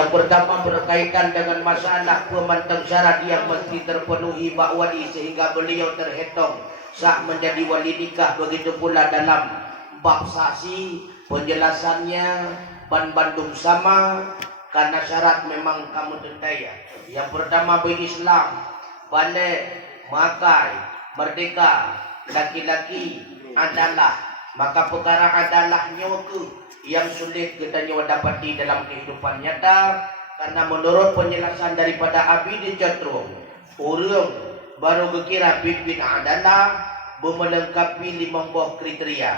Yang pertama berkaitan dengan masalah pemantang syarat yang mesti terpenuhi bak wali sehingga beliau terhitung sah menjadi wali nikah. Begitu pula dalam bab saksi penjelasannya Bandung sama karena syarat memang kamu tentaya. Yang pertama berislam, balik, makai, merdeka, laki-laki adalah, maka perkara adalahnya itu yang sulit kita dapati dalam kehidupan nyata, karena menurut penjelasan daripada Abi Cenderung orang baru kira bin adalah melengkapi 5 buah kriteria.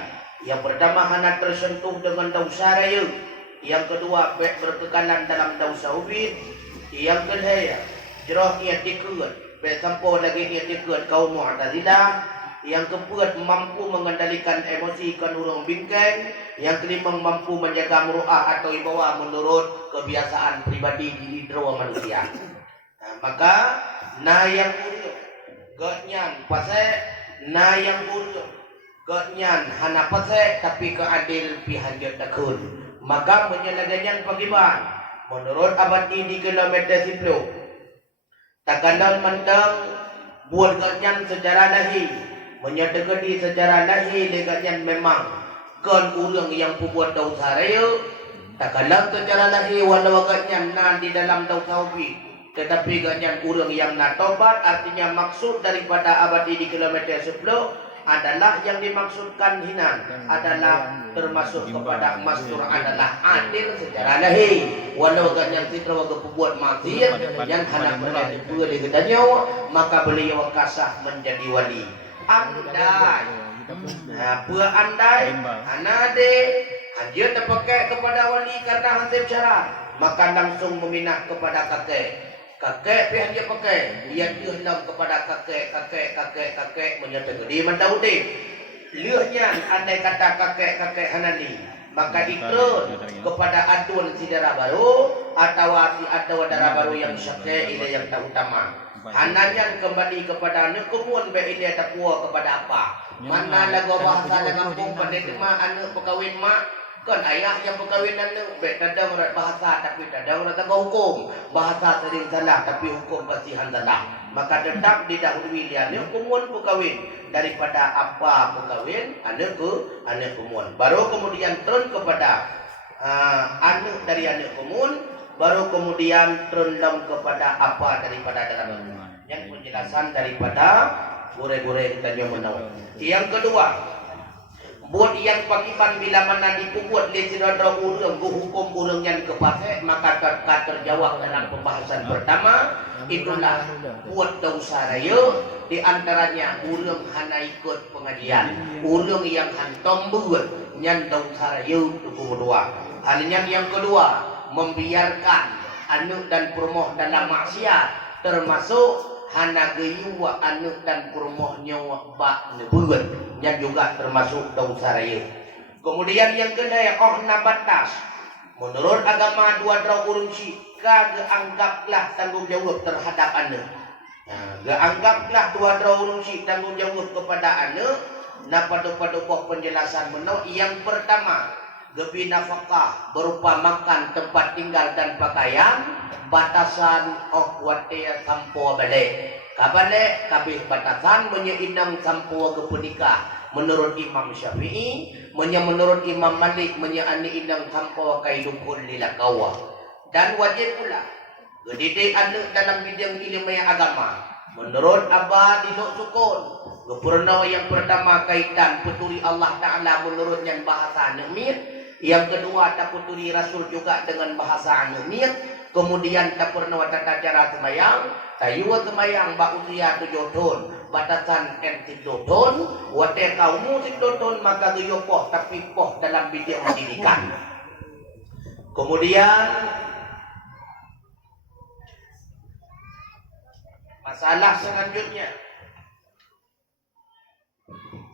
Yang pertama hana tersentuh dengan dosa raya, yang kedua baik berkekalan dalam dosa ubid, yang kedua jerah ia tikut baik sampai lagi ia tikut kaum Mu'tazilah, yang keempat mampu mengendalikan emosi kan urang bingkai, yang kelima mampu menjaga muruah atau ibawa menurut kebiasaan pribadi diri drawa manusia. Maka yang urang gatnyan pasai yang urang gatnyan hana pasai tapi keadil pihajat takun. Maka menyelaganya pagiban menurut abadi di kilometer 10 takandang mentang buat gatnyan secara lahir menyatakan secara lahir legatnya memang kan orang yang membuat dosa raya, tak kalah secara lahir walau agaknya di dalam dosa ubid, tetapi agaknya orang yang nak tobat. Artinya maksud daripada abadi di kilometer 10 adalah yang dimaksudkan hinan adalah termasuk kepada mastur adalah adil secara lahir walau agaknya tidak membuat maksiat yang hendak boleh katanya, maka beliau kasah menjadi wali. Andai andai anade dia terpakai kepada wali karena hansip syarat, maka langsung meminah kepada kakek pihak dia pakai dia dihendam kepada kakek menyatakan dia mendaudik liahnya andai kata kakek hanali, maka ikut kepada aduan sidara baru atau dara baru yang syakir ila yang tak utama. Hananya kembali kepada anak kemuan baik ini ada puas kepada apa? Mana lagu bahasa dengan kampung pada tema anak perkahwin mak kan ayah yang perkahwin anak baik tak ada urat bahasa tapi tak ada urat hukum. Bahasa sering salah tapi hukum pasti salah. Maka tetap didahului dia anak kemuan perkahwin daripada apa perkahwin anak kemuan. Baru kemudian turun kepada anak dari anak kemuan, baru kemudian terendam kepada apa daripada dalam yang penjelasan daripada gure-gure kita menau. Yang kedua, buat yang pakipan bila mana dipubuat li sidra urang hukum urang yang kepake, maka terjawab dalam pembahasan pertama itulah buat dosa raya, di antaranya urang hana ikut pengajian, urang yang hantom buat nyan dosa raya itu kedua. Hanya yang kedua membiarkan anak dan perumoh dalam maksiat, termasuk hana geyuwa anak dan perumohnya bak nebuat yang juga termasuk dosa raya. Kemudian yang kedua batas menurut agama dua urang syika geanggaplah tanggung jawab terhadap anak. Geanggaplah dua urang syik tanggung jawab kepada anak. Pada penjelasan menau yang pertama gebi nafkah berupa makan, tempat tinggal dan pakaian, batasan wate sampo balik. Kabale kabeh batasan menyeindang sampo ke penikah menurut Imam Syafi'i, menurut Imam Malik menyeani indang sampo kaidukul lilakawa. Dan wajib pula gedidik anak dalam bidang ilmu agama. Menurut Abah di Sukun, gepurnawa yang pertama kaitan peturi Allah Ta'ala menurut yang bahasa Nemir. Yang kedua taputuri Rasul juga dengan bahasa Anumir. Kemudian tak pernah tata cara semayang, tayuwa semayang ba usia 7 tahun, batasan M 7 tahun, wate kaumu 7 tahun maka tuyo poh tapi poh dalam bidang pendidikan. Kemudian masalah selanjutnya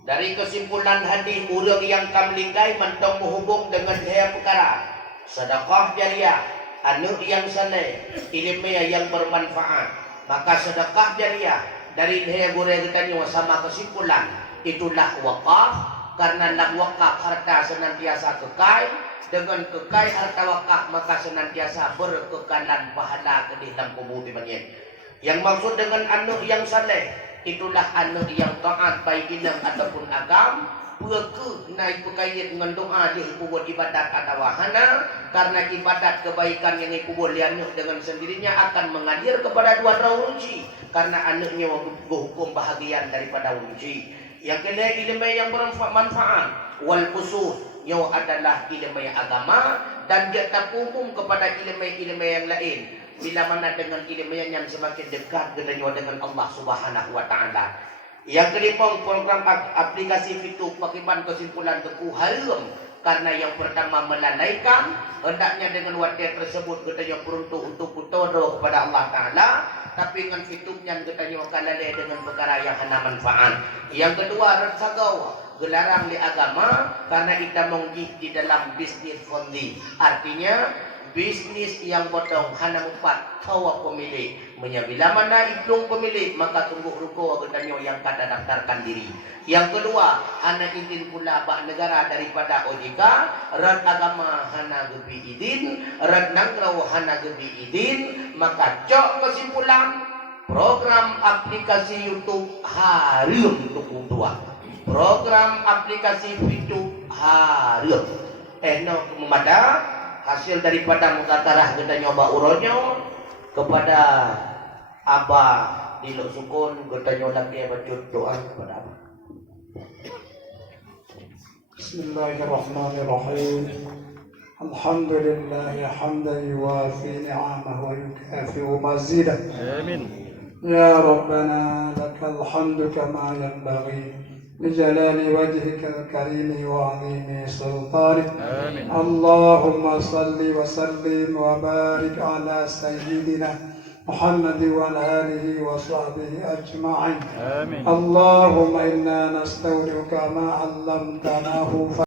dari kesimpulan hadis urang yang kamlingkai mentong menghubung dengan daya perkara sedekah jariah, anu yang saleh, ilmiah yang bermanfaat. Maka sedekah jariah dari daya gure kita sama kesimpulan itulah wakaf karena lam wakaf harta senantiasa kekal. Dengan kekal harta wakaf maka senantiasa berkekalan pahala ke dalam kubur tiba-tiba. Yang maksud dengan anak yang saleh itulah anak yang taat baik ilmu ataupun agam. Peke naik berkait dengan doa di kubur ibadat atau wahana, karena ibadat kebaikan yang kubur anak dengan sendirinya akan mengalir kepada dua uji, karena anaknya hukum bahagian daripada uji. Yang kedua ilmu yang bermanfaat wal khusus yang adalah ilmu yang agama dan dia terhubung kepada ilmu-ilmu yang lain. Bila mana dengan ilmu yang semakin dekat dengan Allah Subhanahu wa taala. Yang kedua program aplikasi fitur bagaimana kesimpulan teku haram, karena yang pertama melalaikan hendaknya dengan wadah tersebut kita yang peruntuk untuk putodo kepada Allah Taala, tapi dengan fiturnya kita yang akan lalai dengan perkara yang hana manfaat. Yang kedua rasagau gelarang di agama karena kita menggih di dalam bisnis fondi, artinya bisnis yang bodong hana empat tawa pemilik menyabila mana iplung pemilik maka tunggu ruko gedanyo yang kada daftarkan diri. Yang kedua hana izin pula bak negara daripada OJK, rad agama hana gebi izin, rad nangkrau hana gebi izin, maka cok kesimpulan program aplikasi YouTube harum untuk dua. Program aplikasi YouTube harum. No memada hasil daripada mukatarah kita nyoba uronyo kepada Abah di Lok Sukun kita nyoba dia baca doa kepada Abah. Bismillahirrahmanirrahim. Alhamdulillah hamdan yuwafi ni'amahu wa yukafi'u mazidah. Amin. Ya Rabbana lakal hamdu kama yanbaghi بجلال وجهك الكريم وعظيم سلطانك. آمين. اللهم صل وسلم وبارك على سيدنا محمد وعلى آله وصحبه أجمعين. آمين. اللهم إنا نستودعك ما علمتناه